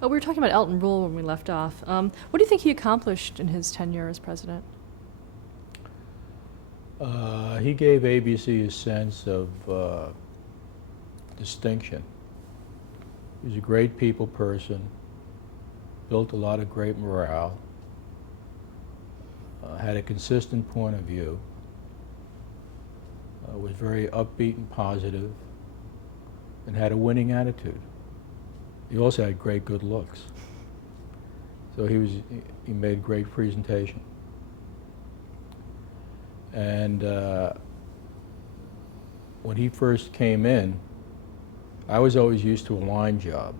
We were talking about Elton Rule when we left off. What do you think he accomplished in his tenure as president? He gave ABC a sense of distinction. He was a great people person, built a lot of great morale, had a consistent point of view, was very upbeat and positive, and had a winning attitude. He also had great good looks. So he made great presentation. And when he first came in, I was always used to a line job.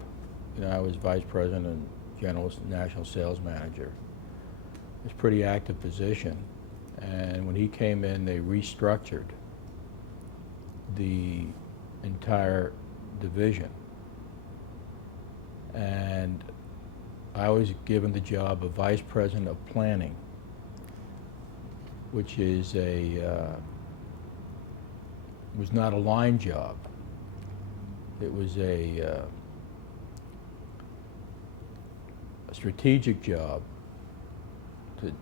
You know, I was vice president and general national sales manager. It was a pretty active position. And when he came in, they restructured the entire division. And I was given the job of vice president of planning, which is was not a line job. It was a strategic job to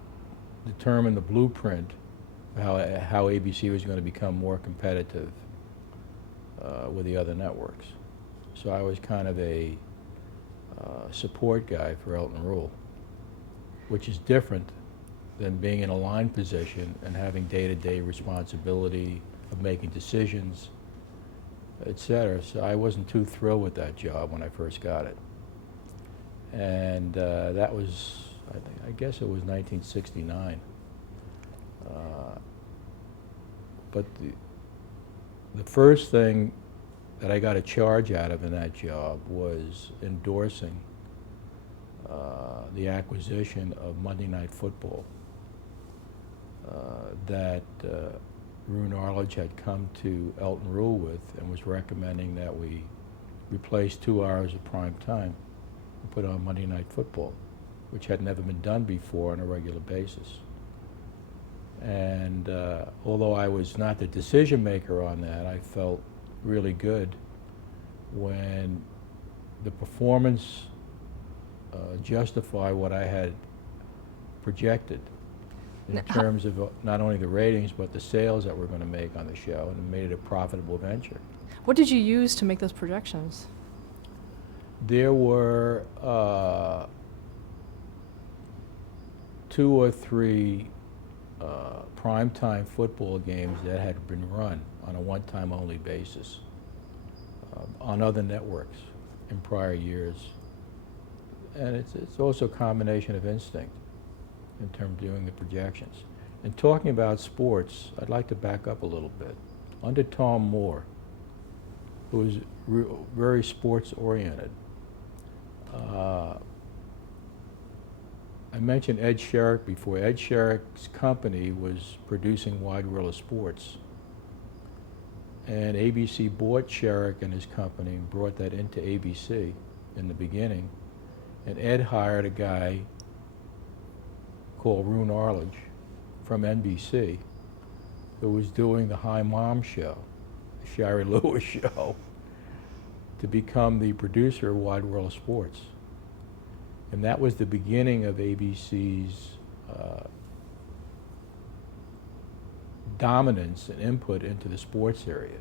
determine the blueprint of how ABC was going to become more competitive with the other networks. So I was kind of a support guy for Elton Rule, which is different than being in a line position and having day-to-day responsibility of making decisions, etc. So I wasn't too thrilled with that job when I first got it. And that was, I guess it was 1969. But the first thing that I got a charge out of in that job was endorsing the acquisition of Monday Night Football that Roone Arledge had come to Elton Rule with and was recommending that we replace 2 hours of prime time and put on Monday Night Football, which had never been done before on a regular basis. And although I was not the decision maker on that, I felt really good when the performance justified what I had projected in terms of not only the ratings but the sales that we're going to make on the show, and it made it a profitable venture. What did you use to make those projections? There were 2 or 3 primetime football games that had been run on a one-time only basis on other networks in prior years. And it's also a combination of instinct in terms of doing the projections. And talking about sports, I'd like to back up a little bit. Under Tom Moore, who was very sports-oriented, I mentioned Ed Sherrick before. Ed Sherrick's company was producing Wide World of Sports. And ABC bought Sherrick and his company and brought that into ABC in the beginning. And Ed hired a guy called Roone Arledge from NBC who was doing the High Mom show, the Shari Lewis show, to become the producer of Wide World of Sports. And that was the beginning of ABC's dominance and input into the sports area.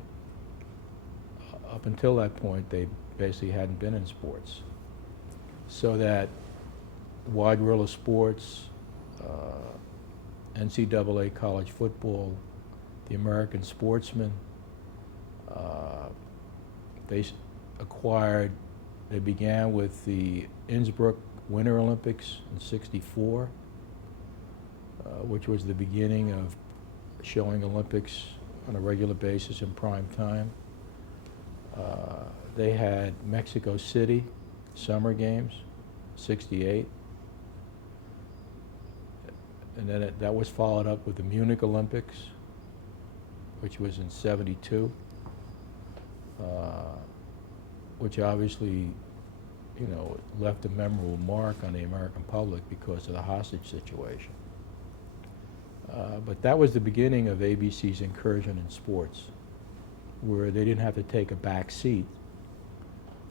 Up until that point, they basically hadn't been in sports. So that Wide World of Sports, NCAA college football, the American Sportsman, they began with the Innsbruck Winter Olympics in '64, which was the beginning of showing Olympics on a regular basis in prime time. They had Mexico City Summer Games, '68. And then that was followed up with the Munich Olympics, which was in '72, which obviously, you know, left a memorable mark on the American public because of the hostage situation. But that was the beginning of ABC's incursion in sports, where they didn't have to take a back seat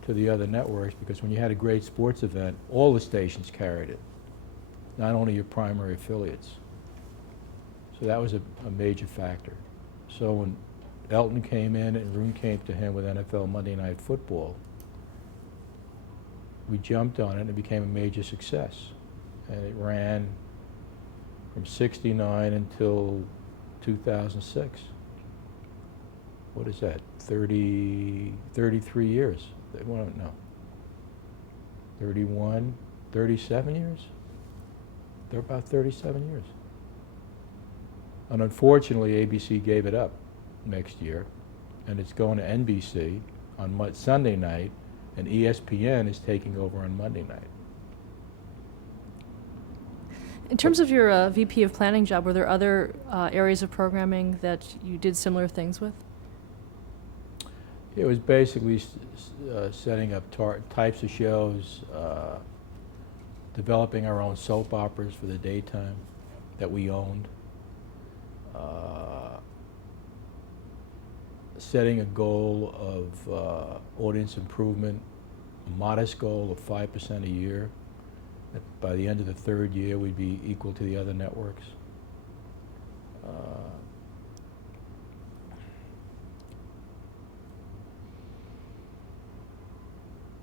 to the other networks, because when you had a great sports event, all the stations carried it, not only your primary affiliates. So that was a major factor. So when Elton came in and Roone came to him with NFL Monday Night Football, we jumped on it and it became a major success. And it ran from '69 until 2006. What is that, 33 years? Well, no, 31, 37 years? They're about 37 years. And unfortunately, ABC gave it up next year, and it's going to NBC on Sunday night, and ESPN is taking over on Monday night. In terms of your VP of planning job, were there other areas of programming that you did similar things with? It was basically setting up types of shows, developing our own soap operas for the daytime that we owned, setting a goal of audience improvement, a modest goal of 5% a year. By the end of the third year, we'd be equal to the other networks.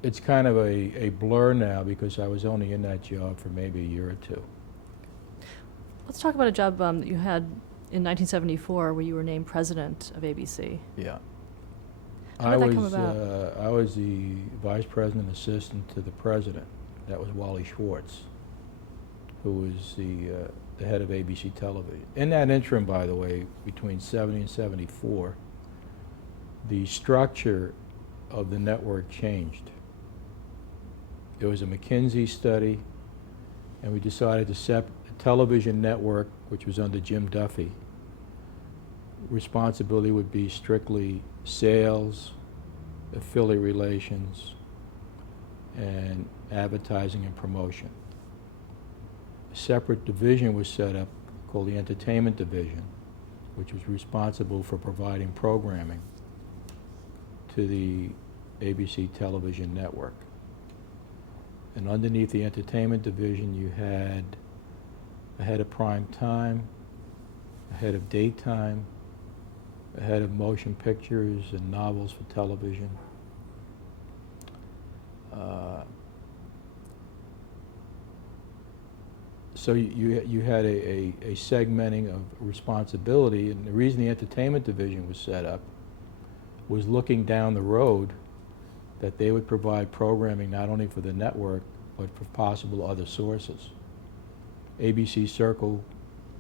It's kind of a blur now because I was only in that job for maybe a year or two. Let's talk about a job that you had in 1974 where you were named president of ABC. Yeah. How did that come about? I was the vice president assistant to the president. That was Wally Schwartz, who was the head of ABC Television. In that interim, by the way, between 70 and 74, the structure of the network changed. There was a McKinsey study, and we decided to set a television network, which was under Jim Duffy. Responsibility would be strictly sales, affiliate relations, and advertising and promotion. A separate division was set up called the Entertainment Division, which was responsible for providing programming to the ABC television network. And underneath the Entertainment Division, you had a head of prime time, a head of daytime, a head of motion pictures and novels for television. So you had a segmenting of responsibility, and the reason the Entertainment Division was set up was looking down the road that they would provide programming not only for the network, but for possible other sources. ABC Circle,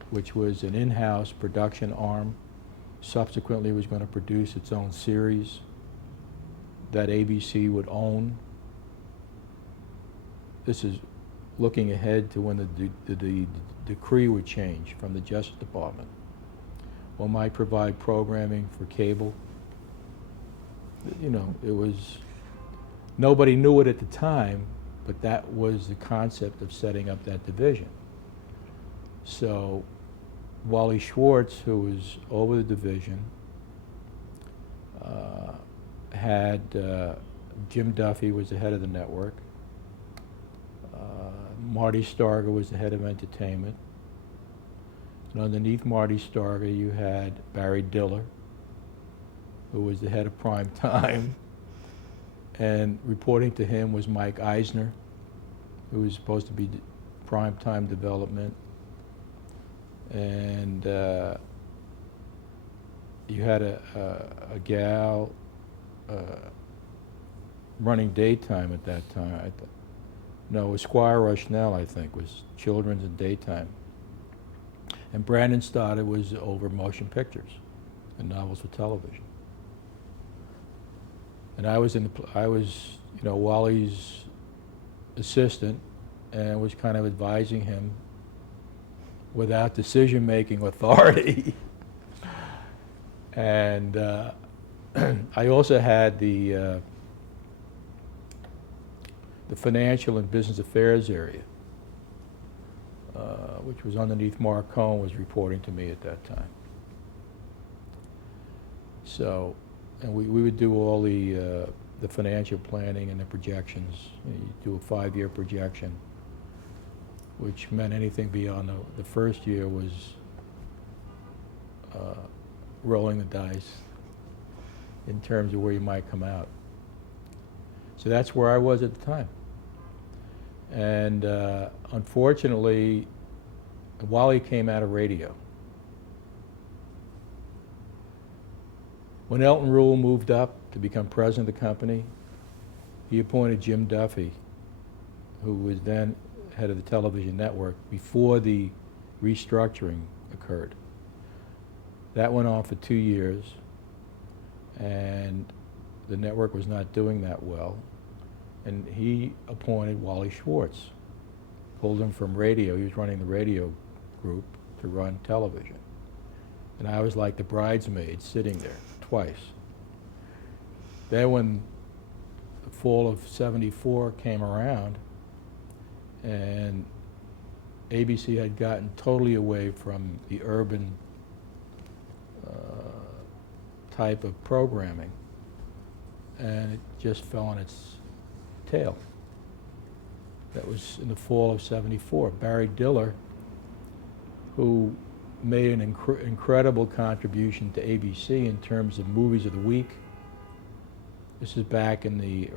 which was an in-house production arm, subsequently was going to produce its own series that ABC would own. This is looking ahead to when the decree would change from the Justice Department. One might provide programming for cable. You know, it was, nobody knew it at the time, but that was the concept of setting up that division. So Wally Schwartz, who was over the division, had Jim Duffy was the head of the network. Marty Starger was the head of entertainment. And underneath Marty Starger, you had Barry Diller, who was the head of prime time. And reporting to him was Mike Eisner, who was supposed to be prime time development. And you had a gal running daytime at that time. No, it was Squire Rushnell, I think, was children's and daytime. And Brandon Stoddard was over motion pictures and novels for television. And I was, you know, Wally's assistant, and was kind of advising him without decision-making authority. And I also had the financial and business affairs area, which was underneath Mark Cohn, was reporting to me at that time. So, and we would do all the the financial planning and the projections. You do a 5-year projection, which meant anything beyond the first year was rolling the dice in terms of where you might come out. So that's where I was at the time. And unfortunately, Wally came out of radio. When Elton Rule moved up to become president of the company, he appointed Jim Duffy, who was then head of the television network, before the restructuring occurred. That went on for 2 years, and the network was not doing that well. And he appointed Wally Schwartz, pulled him from radio. He was running the radio group to run television. And I was like the bridesmaid sitting there twice. Then when the fall of '74 came around and ABC had gotten totally away from the urban type of programming, and it just fell on its tail. That was in the fall of '74. Barry Diller, who made an incredible contribution to ABC in terms of movies of the week. This is back in the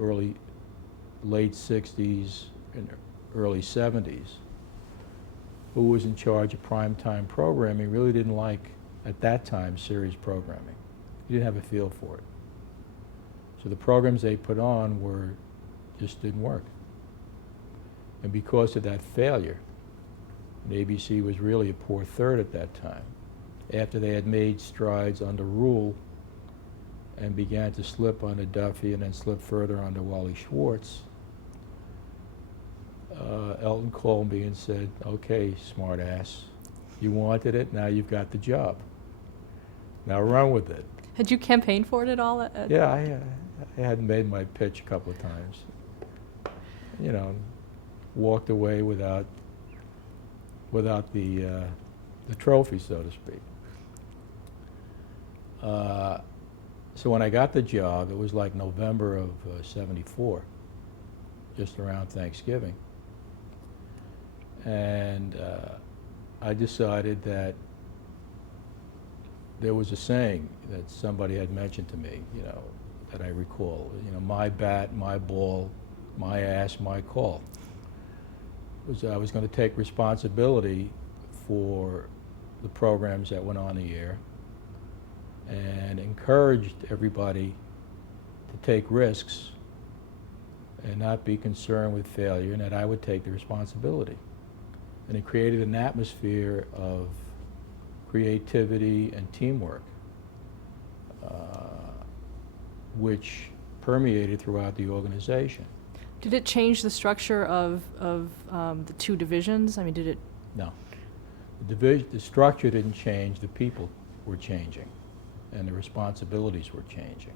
late '60s and early '70s. Who was in charge of primetime programming, really didn't like, at that time, series programming. He didn't have a feel for it. So the programs they put on just didn't work. And because of that failure, and ABC was really a poor third at that time, after they had made strides under Rule and began to slip under Duffy and then slip further under Wally Schwartz, Elton called me and said, "Okay, smart ass, you wanted it, now you've got the job. Now run with it." Had you campaigned for it at all? Yeah, I had made my pitch a couple of times. You know, walked away without the trophy, so to speak. So when I got the job, it was like November of '74, just around Thanksgiving. And I decided that there was a saying that somebody had mentioned to me, you know, that I recall, you know, my bat, my ball, my ass, my call. I was going to take responsibility for the programs that went on the air and encouraged everybody to take risks and not be concerned with failure, and that I would take the responsibility. And it created an atmosphere of creativity and teamwork, which permeated throughout the organization. Did it change the structure of the two divisions? I mean, did it? No. The structure didn't change, the people were changing, and the responsibilities were changing.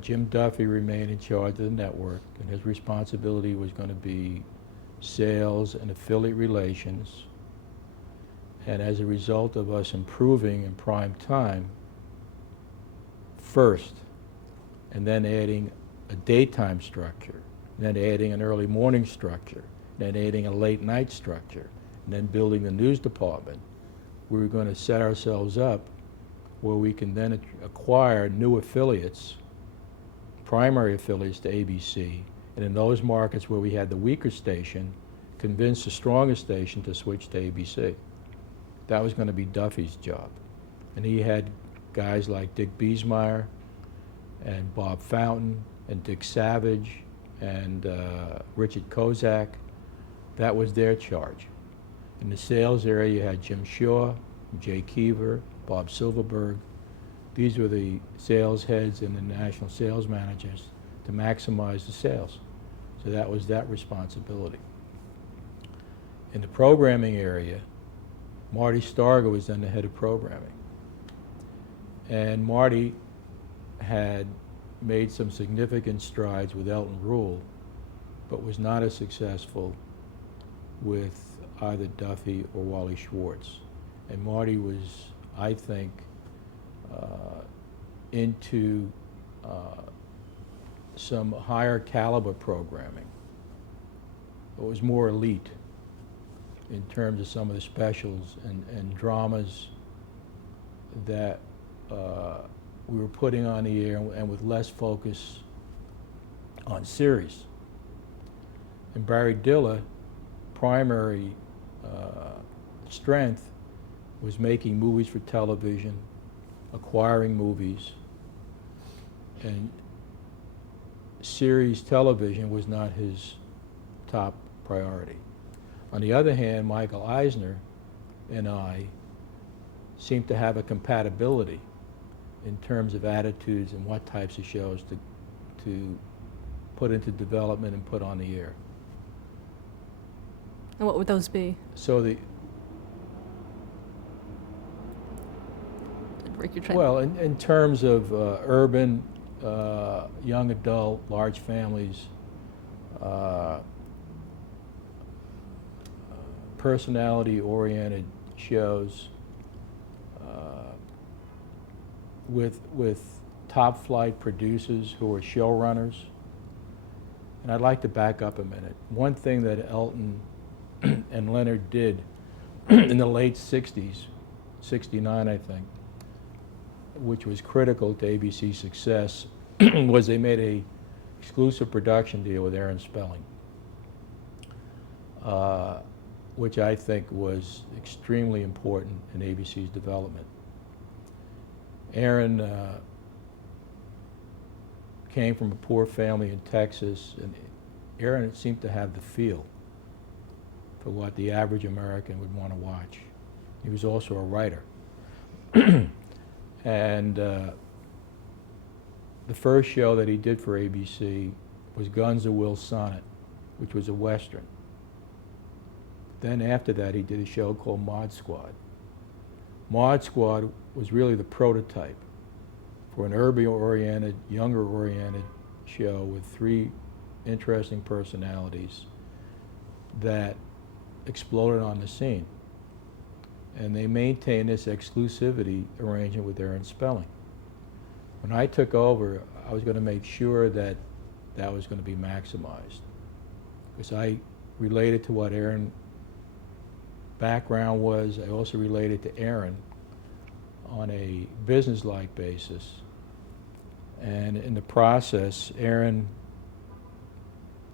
Jim Duffy remained in charge of the network, and his responsibility was going to be sales and affiliate relations. And as a result of us improving in prime time first, and then adding a daytime structure, then adding an early morning structure, then adding a late night structure, and then building the news department, we were going to set ourselves up where we can then acquire new affiliates, primary affiliates to ABC, and in those markets where we had the weaker station, convince the stronger station to switch to ABC. That was going to be Duffy's job. And he had guys like Dick Biesmeyer and Bob Fountain and Dick Savage and Richard Kozak. That was their charge. In the sales area, you had Jim Shaw, Jay Keever, Bob Silverberg. These were the sales heads and the national sales managers to maximize the sales. So that was that responsibility. In the programming area, Marty Starger was then the head of programming. And Marty had made some significant strides with Elton Rule, but was not as successful with either Duffy or Wally Schwartz. And Marty was, I think, into some higher caliber programming. It was more elite in terms of some of the specials and dramas that we were putting on the air, and with less focus on series. And Barry Diller, primary strength was making movies for television, acquiring movies, and series television was not his top priority. On the other hand, Michael Eisner and I seemed to have a compatibility in terms of attitudes and what types of shows to put into development and put on the air. And what would those be? So Rick, you're trying well, in terms of urban, young adult, large families, personality-oriented shows with top-flight producers who are showrunners. And I'd like to back up a minute. One thing that Elton and Leonard did in the late 60s, 69 I think, which was critical to ABC's success, was they made a exclusive production deal with Aaron Spelling, which I think was extremely important in ABC's development. Aaron came from a poor family in Texas, and Aaron seemed to have the feel for what the average American would want to watch. He was also a writer. And the first show that he did for ABC was Guns of Will Sonnet, which was a Western. Then after that, he did a show called Mod Squad. Mod Squad was really the prototype for an urban-oriented, younger-oriented show with 3 interesting personalities that exploded on the scene. And they maintained this exclusivity arrangement with Aaron Spelling. When I took over, I was going to make sure that that was going to be maximized, because I related to what Aaron's background was. I also related to Aaron on a business-like basis. And in the process, Aaron,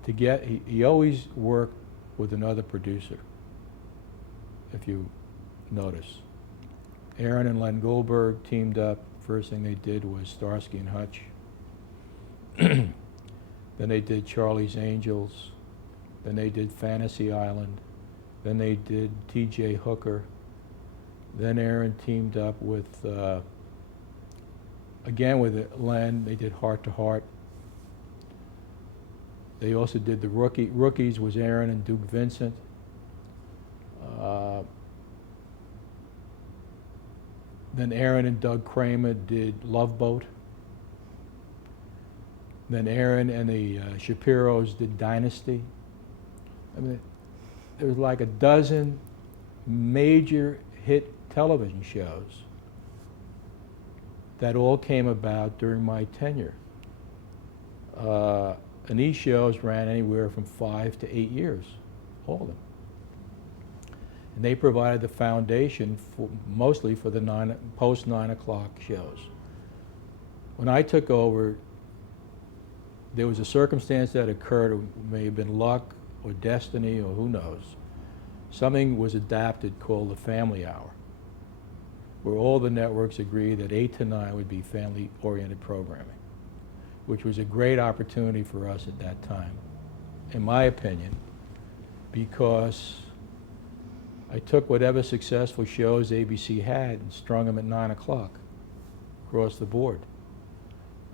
he always worked with another producer, if you notice. Aaron and Len Goldberg teamed up. First thing they did was Starsky and Hutch. Then they did Charlie's Angels. Then they did Fantasy Island. Then they did T.J. Hooker. Then Aaron teamed up with, again with Len, they did Heart to Heart. They also did the Rookies was Aaron and Duke Vincent. Then Aaron and Doug Kramer did Love Boat. Then Aaron and the Shapiros did Dynasty. I mean, there was like a dozen major hit television shows that all came about during my tenure. And these shows ran anywhere from 5 to 8 years, all of them. And they provided the foundation mostly for the post 9 o'clock shows. When I took over, there was a circumstance that occurred, it may have been luck or destiny or who knows. Something was adapted called the Family Hour, where all the networks agreed that 8 to 9 would be family-oriented programming, which was a great opportunity for us at that time, in my opinion, because I took whatever successful shows ABC had and strung them at 9 o'clock across the board.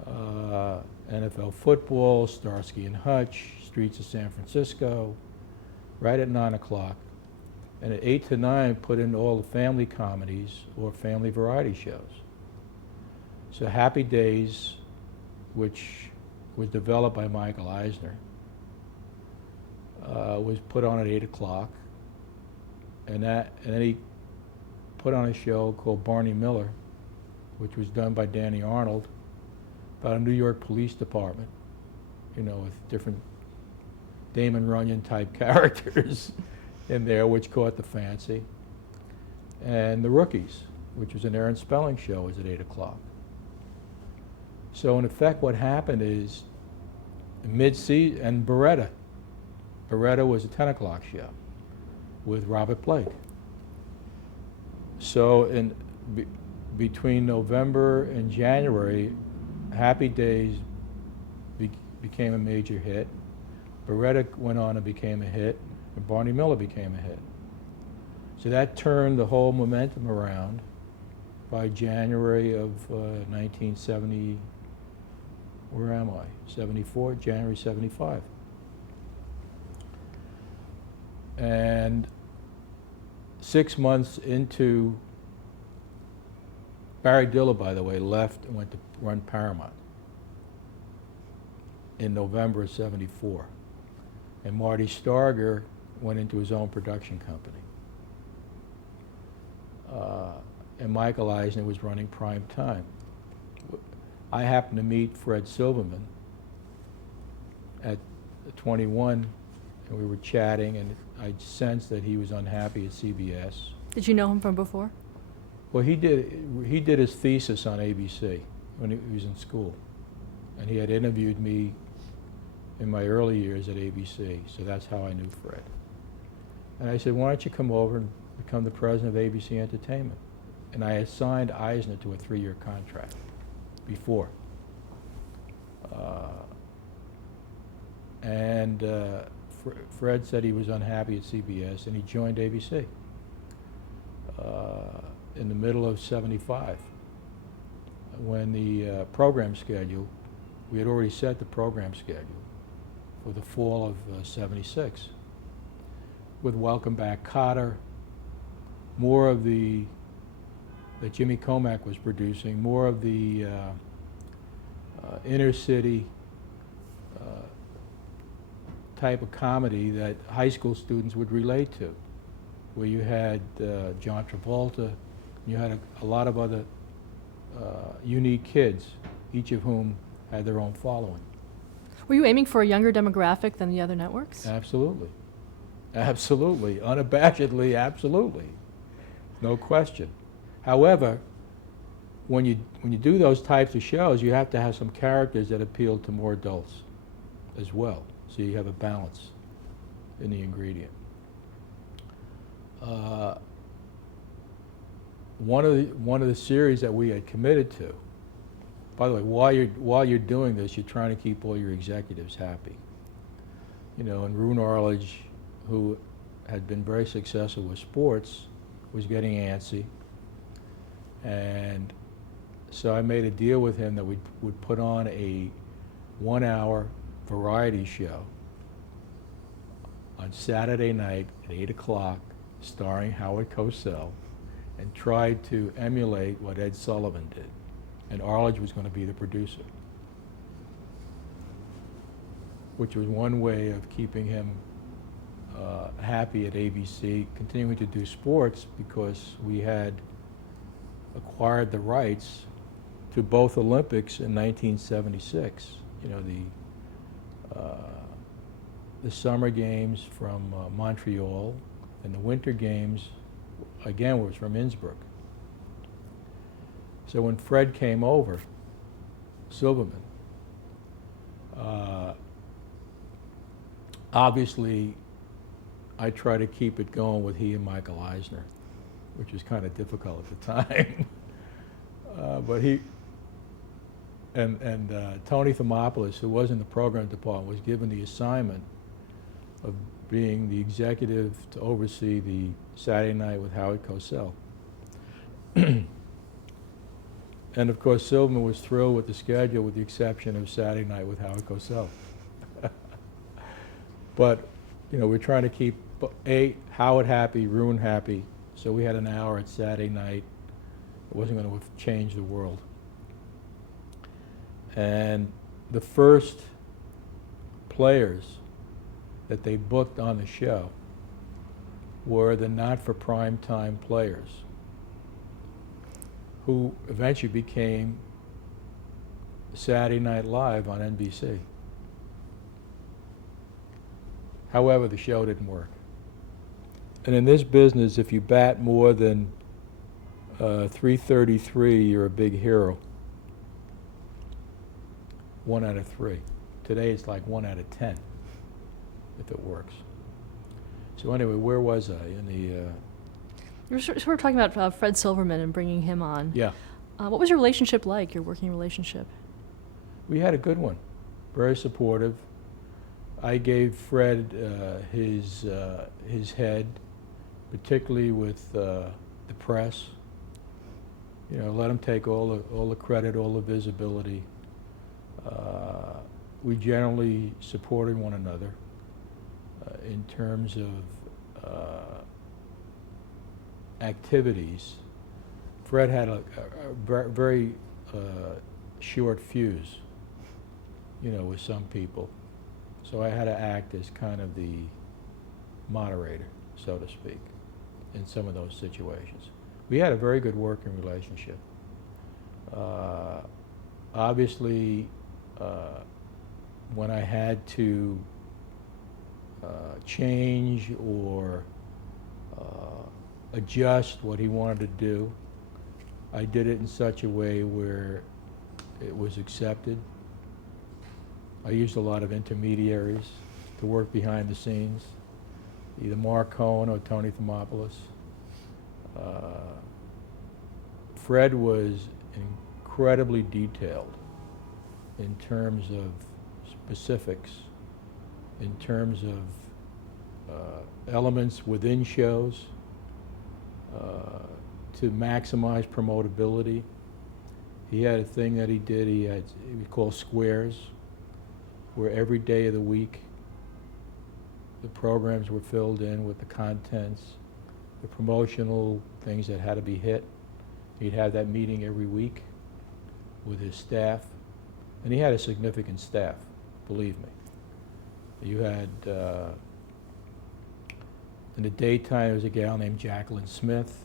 NFL football, Starsky and Hutch, Streets of San Francisco, right at 9 o'clock. And at 8 to 9, put in all the family comedies or family variety shows. So Happy Days, which was developed by Michael Eisner, was put on at 8 o'clock. And then he put on a show called Barney Miller, which was done by Danny Arnold, about a New York police department. you know, with different Damon Runyon type characters in there, which caught the fancy. And The Rookies, which was an Aaron Spelling show, was at 8 o'clock. So in effect, what happened is mid-season, and Beretta was a 10 o'clock show with Robert Blake. So between November and January, Happy Days became a major hit. Beretta went on and became a hit, and Barney Miller became a hit. So that turned the whole momentum around by January of 1970, where am I? 74, January 75. And 6 months into, Barry Diller, by the way, left and went to run Paramount in November of 74. And Marty Starger went into his own production company. And Michael Eisner was running prime time. I happened to meet Fred Silverman at 21, and we were chatting, and I sensed that he was unhappy at CBS. Did you know him from before? Well, he did his thesis on ABC when he was in school, and he had interviewed me in my early years at ABC, so that's how I knew Fred. And I said, why don't you come over and become the president of ABC Entertainment? And I assigned Eisner to a 3-year contract before. Fred said he was unhappy at CBS, and he joined ABC in the middle of 75. When the program schedule, we had already set the program schedule for the fall of 76, with Welcome Back Kotter, more of the that Jimmy Comack was producing, more of the inner city type of comedy that high school students would relate to, where you had John Travolta, you had a lot of other unique kids, each of whom had their own following. Were you aiming for a younger demographic than the other networks? Absolutely. Absolutely. Unabashedly, absolutely. No question. However, when you do those types of shows, you have to have some characters that appeal to more adults as well, so you have a balance in the ingredient. One of the series that we had committed to. By the way, while you're doing this, you're trying to keep all your executives happy. You know, and Roone Arledge, who had been very successful with sports, was getting antsy. And so I made a deal with him that we would put on a 1-hour variety show on Saturday night at 8 o'clock, starring Howard Cosell, and tried to emulate what Ed Sullivan did. And Arledge was going to be the producer, which was one way of keeping him happy at ABC, continuing to do sports, because we had acquired the rights to both Olympics in 1976. You know, the summer games from Montreal, and the winter games, again, was from Innsbruck. So when Fred came over, Silverman, obviously I tried to keep it going with he and Michael Eisner, which was kind of difficult at the time. But he and Tony Thermopoulos, who was in the program department, was given the assignment of being the executive to oversee the Saturday Night with Howard Cosell. And of course, Silverman was thrilled with the schedule, with the exception of Saturday Night with Howard Cosell. But, you know, we're trying to keep Howard happy, Roone happy, so we had an hour at Saturday night. It wasn't going to change the world. And the first players that they booked on the show were the not-for-prime-time players, who eventually became Saturday Night Live on NBC. However, the show didn't work. And in this business, if you bat more than 333, you're a big hero. 1 out of 3. Today it's like 1 out of 10, if it works. So anyway, where was I in the? You were sort of talking about Fred Silverman and bringing him on. Yeah, What was your relationship like? Your working relationship? we had a good one, very supportive. I gave Fred his head, particularly with the press. You know, let him take all the credit, all the visibility. We generally supported one another in terms of activities. Fred had a very short fuse, you know, with some people. So I had to act as kind of the moderator, so to speak, in some of those situations. We had a very good working relationship. Obviously, when I had to change or adjust what he wanted to do, I did it in such a way where it was accepted. I used a lot of intermediaries to work behind the scenes, either Mark Cohen or Tony Thermopoulos. Fred was incredibly detailed in terms of specifics, in terms of elements within shows to maximize promotability. He had a thing that he did, he called squares, where every day of the week the programs were filled in with the contents, the promotional things that had to be hit. He'd have that meeting every week with his staff, and he had a significant staff, believe me. You had, in the daytime, there was a gal named Jacqueline Smith.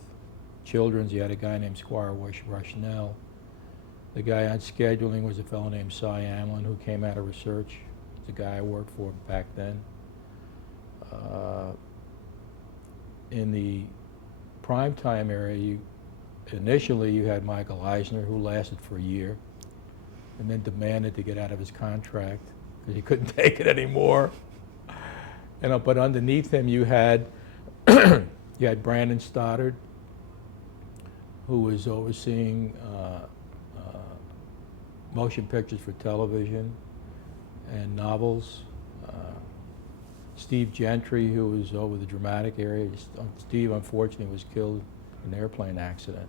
Children's, you had a guy named Squire Rushnell. The guy on scheduling was a fellow named Cy Amlin, who came out of research. It's a guy I worked for back then. In the primetime area, initially you had Michael Eisner, who lasted for a year, and then demanded to get out of his contract because he couldn't take it anymore. But underneath him, you had you had Brandon Stoddard, who was overseeing motion pictures for television and novels. Steve Gentry, who was over the dramatic area. Steve, unfortunately, was killed in an airplane accident.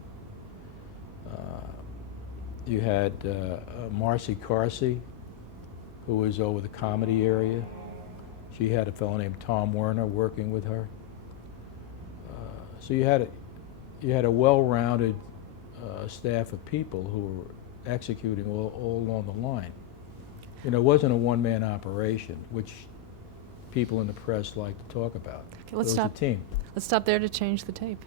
You had Marcy Carsey, who was over the comedy area. She had a fellow named Tom Werner working with her. So you had a well-rounded staff of people who were executing all along the line. You know, it wasn't a one-man operation, which people in the press like to talk about. Okay, let's it was stop. a team. Let's stop there to change the tape.